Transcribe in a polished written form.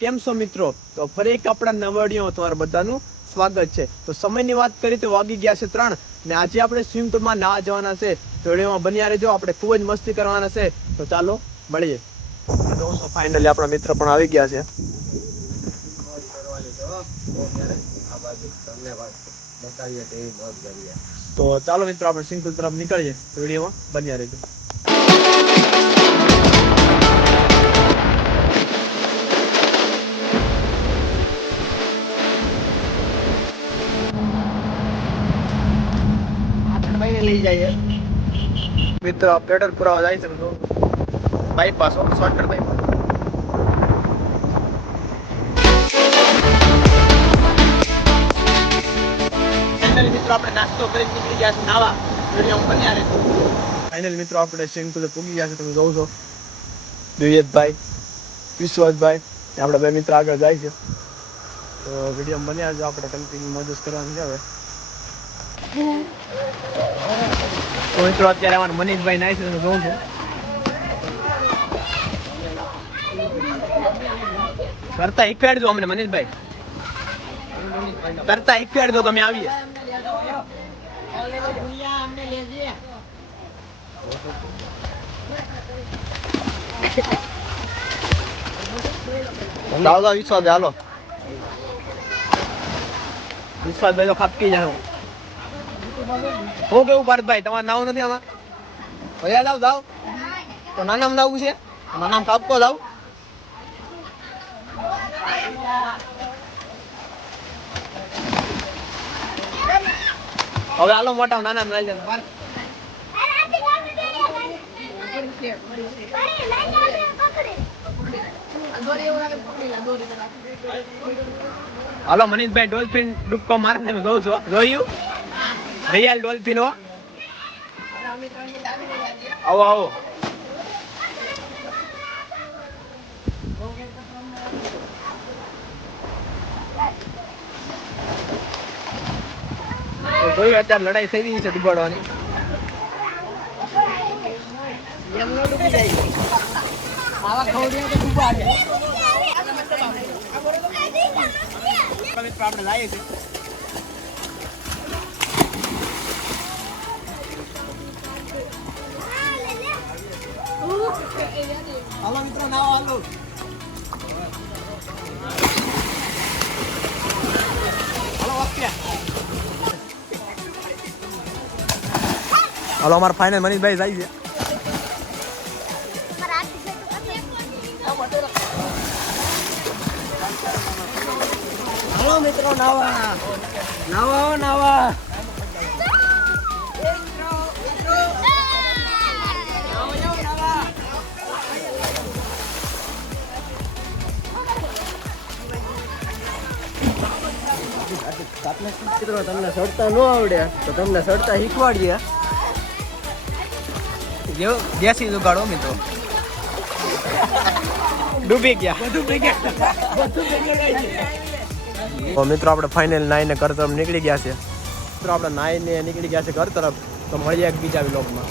કેમ છો મિત્રો? તો ફરી એક આપણા નવડિયામાં તમારું બધાનું સ્વાગત છે. તો સમયની વાત કરીએ તો વાગી ગયા છે 3 ને આજે આપણે સ્વિમિંગ પુલમાં નાવા જવાના છે. તો વિડીયોમાં બન્યા રહેજો, આપણે ખૂબ જ મસ્તી કરવાના છે. તો ચાલો મળીએ. તો ફાઇનલી આપણા મિત્ર પણ આવી ગયા છે. તો ચાલો મિત્રો આપણે સ્વિમિંગ પુલ તરફ નીકળીએ. તો વિડીયોમાં બન્યા રહેજો. લઈ જાય મિત્રો પેટ્રોલ પુરાવા જાય છે તો બાયપાસ શોર્ટકટ બાયપાસ. ફાઇનલી મિત્રો આપણે નાસ્તો કરી નીકળી ગયા છે નાવા. વિડીયો બન્યા રહેજો. ફાઇનલી મિત્રો આપણે સ્વિમિંગ પુલ પૂગી ગયા છે. તમે જોઉં છો દિવ્યેશભાઈ, વિશ્વાસભાઈ, આપણા બે મિત્ર આગળ જાય છે. તો વિડીયો બન્યા રહેજો. આપણે કન્ટિન્યુ મોજ કરવાની છે હવે. તો મિત્રો અત્યારે અમારા મનીષભાઈ નાય છે જોઉં છું. કરતા એક ફેર જો અમને મનીષભાઈ, કરતા એક ફેર જો તમે આવીએ. લાવો વિશ્વાસ હાલો. વિશ્વાસભાઈ તો ખાપકી જાય. હું કેવું ભારતભાઈ, તમારે નાવું નથી આમાં? ભૈયા જાવ તો નાનામાં નાવું છે, નાનામાં કાપકો જાવ. હવે હાલો મોટા નાના લઈ જાય. હાલો મનીષભાઈ, ડોલ્ફિન ડૂબકો મારે તમે જોઉં છો, જોયું? રિયલ ડોલ્ફિન હો. આવો આવો. જોયું અત્યારે લડાઈ થઈ રહી છે ડૂબાડવાની. આપણે લાવીએ છીએ. હાલો મિત્રો નાવો હાલો. હાલો અમારા ફાઇનલ મનીષભાઈ જાય છે. હાલો મિત્રો નાવા નાવા નાવા. તમને સડતા ન આવડે તો તમને સડતા શીખવાડીએ. દેશી જુગાડો મિત્રો. ડૂબી ગયા તો મિત્રો આપણે ફાઇનલ નાઈને ઘર તરફ નીકળી ગયા છે. મિત્રો આપણે નાઈને નીકળી ગયા છે ઘર તરફ. તો મળીએ એક બીજા વ્લોગમાં.